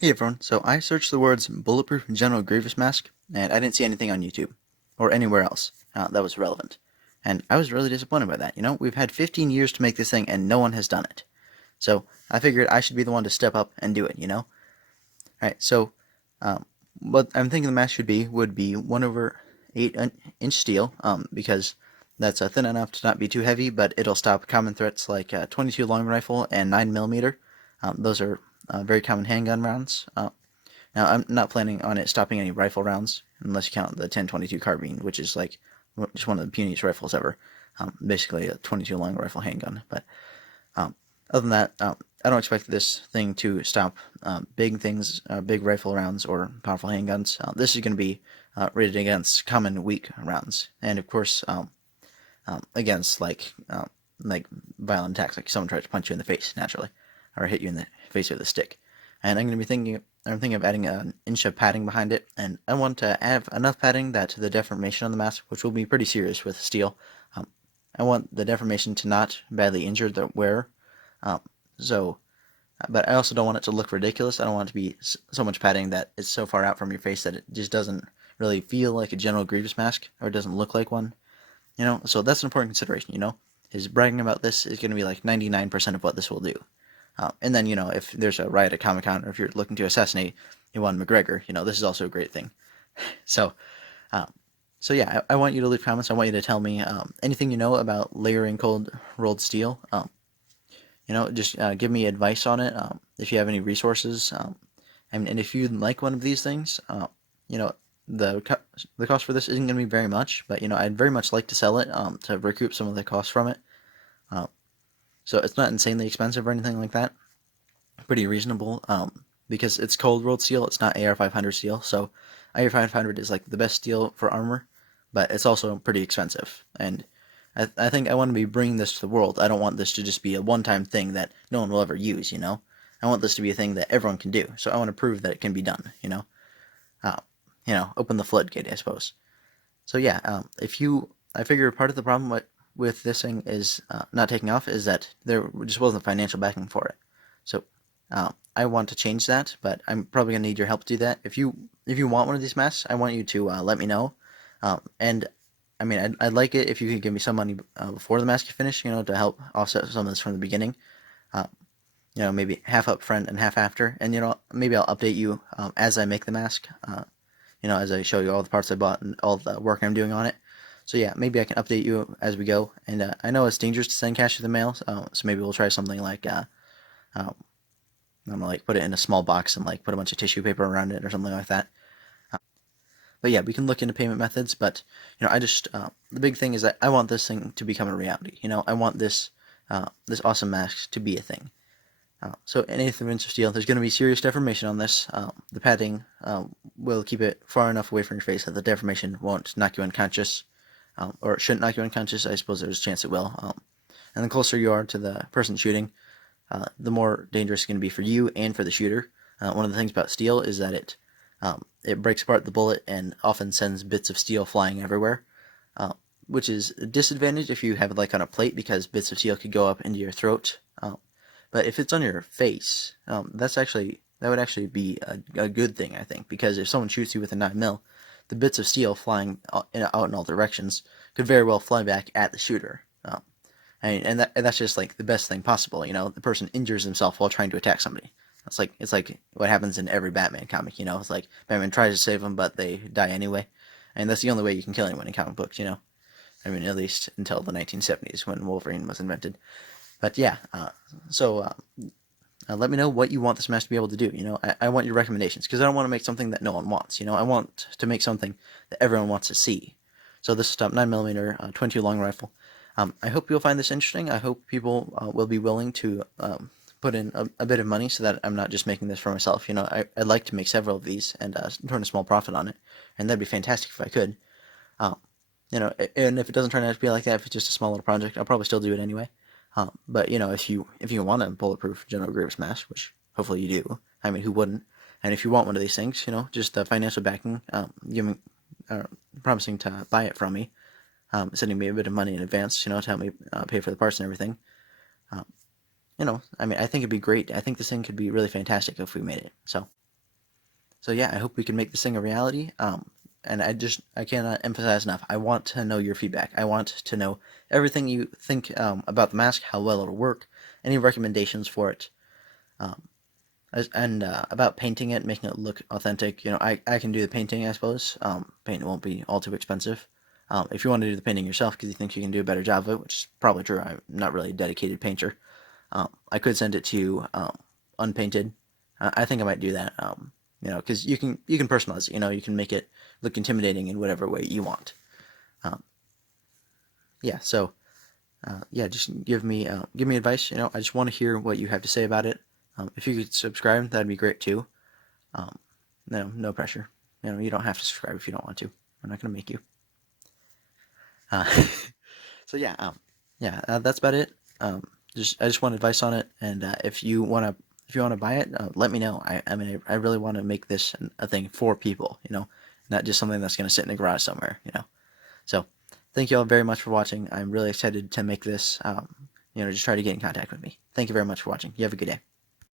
Hey everyone, so I searched the words Bulletproof General Grievous Mask, and I didn't see anything on YouTube, or anywhere else, that was relevant. And I was really disappointed by that, we've had 15 years to make this thing and no one has done it. So I figured I should be the one to step up and do it. Alright, so what I'm thinking the mask would be 1 over 8 inch steel, because that's thin enough to not be too heavy, but it'll stop common threats like 22 long rifle and 9mm. Those are very common handgun rounds. Now, I'm not planning on it stopping any rifle rounds, unless you count the 1022 carbine, which is like just one of the puniest rifles ever. Basically a 22 long rifle handgun. But other than that, I don't expect this thing to stop big things, big rifle rounds or powerful handguns. This is going to be rated against common weak rounds, and of course against like violent attacks, like someone tries to punch you in the face naturally, or hit you in the face with a stick. And I'm thinking of adding an inch of padding behind it, and I want to have enough padding that the deformation on the mask, which will be pretty serious with steel, I want the deformation to not badly injure the wearer. Um, so, but I also don't want it to look ridiculous. I don't want it to be so much padding that it's so far out from your face that it just doesn't really feel like a General Grievous mask, or it doesn't look like one. So that's an important consideration. Is bragging about this is going to be like 99% of what this will do. And then, if there's a riot at Comic Con, or if you're looking to assassinate Ewan McGregor, this is also a great thing. So, um, so yeah, I want you to leave comments. I want you to tell me anything you know about layering cold rolled steel. Just give me advice on it. If you have any resources, and if you'd like one of these things, you know, the cost for this isn't going to be very much, but I'd very much like to sell it to recoup some of the cost from it. Uh, so it's not insanely expensive or anything like that. Pretty reasonable. Because it's cold rolled steel, it's not AR-500 steel. So AR-500 is like the best steel for armor, but it's also pretty expensive. And I think I want to be bringing this to the world. I don't want this to just be a one-time thing that no one will ever use. I want this to be a thing that everyone can do. So I want to prove that it can be done. Uh, open the floodgate, I suppose. So yeah, I figure part of the problem with this thing is not taking off is that there just wasn't financial backing for it. So I want to change that, but I'm probably gonna need your help to do that. If you want one of these masks, I want you to let me know. And I mean, I'd like it if you could give me some money before the mask is finished, to help offset some of this from the beginning. Uh, maybe half up front and half after, and maybe I'll update you as I make the mask. As I show you all the parts I bought and all the work I'm doing on it. So yeah, maybe I can update you as we go. And I know it's dangerous to send cash through the mail, so maybe we'll try something like I'm gonna like put it in a small box and like put a bunch of tissue paper around it or something like that. But yeah, we can look into payment methods. But I just the big thing is that I want this thing to become a reality. I want this awesome mask to be a thing. So anything of steel, there's going to be serious deformation on this. The padding will keep it far enough away from your face that the deformation won't knock you unconscious, or it shouldn't knock you unconscious. I suppose there's a chance it will. And the closer you are to the person shooting, the more dangerous it's going to be for you and for the shooter. One of the things about steel is that it breaks apart the bullet and often sends bits of steel flying everywhere, which is a disadvantage if you have it like on a plate because bits of steel could go up into your throat. But if it's on your face, that would actually be a good thing, I think, because if someone shoots you with a 9mm, the bits of steel flying out in all directions could very well fly back at the shooter. And that's just like the best thing possible. The person injures himself while trying to attack somebody. It's like what happens in every Batman comic. It's like Batman tries to save them, but they die anyway, and that's the only way you can kill anyone in comic books. I mean, at least until the 1970s when Wolverine was invented. But yeah, let me know what you want this mask to be able to do. I want your recommendations because I don't want to make something that no one wants. I want to make something that everyone wants to see. So this is top 9mm 22 long rifle. I hope you'll find this interesting. I hope people will be willing to put in a bit of money so that I'm not just making this for myself. I'd like to make several of these and turn a small profit on it, and that'd be fantastic if I could. Um, and if it doesn't turn out to be like that, if it's just a small little project, I'll probably still do it anyway. But if you want a bulletproof General Grievous mask, which hopefully you do, I mean, who wouldn't? And if you want one of these things, just the financial backing, giving, promising to buy it from me, sending me a bit of money in advance, to help me pay for the parts and everything. I mean, I think it'd be great. I think this thing could be really fantastic if we made it. So, So yeah, I hope we can make this thing a reality. And I cannot emphasize enough. I want to know your feedback. I want to know everything you think about the mask, how well it'll work, any recommendations for it, um, and about painting it, making it look authentic. I can do the painting, I suppose. Paint won't be all too expensive. If you want to do the painting yourself because you think you can do a better job of it, which is probably true. I'm not really a dedicated painter. I could send it to you unpainted. I think I might do that. Because you can personalize it. You can make it look intimidating in whatever way you want. Um, yeah. So just give me advice. I just want to hear what you have to say about it. If you could subscribe, that'd be great too. Um, no pressure. You don't have to subscribe if you don't want to. I'm not gonna make you. Uh, so that's about it. I just want advice on it, and if you wanna buy it, let me know. I really want to make this a thing for people. Not just something that's gonna sit in a garage somewhere. So thank you all very much for watching. I'm really excited to make this. Just try to get in contact with me. Thank you very much for watching. You have a good day.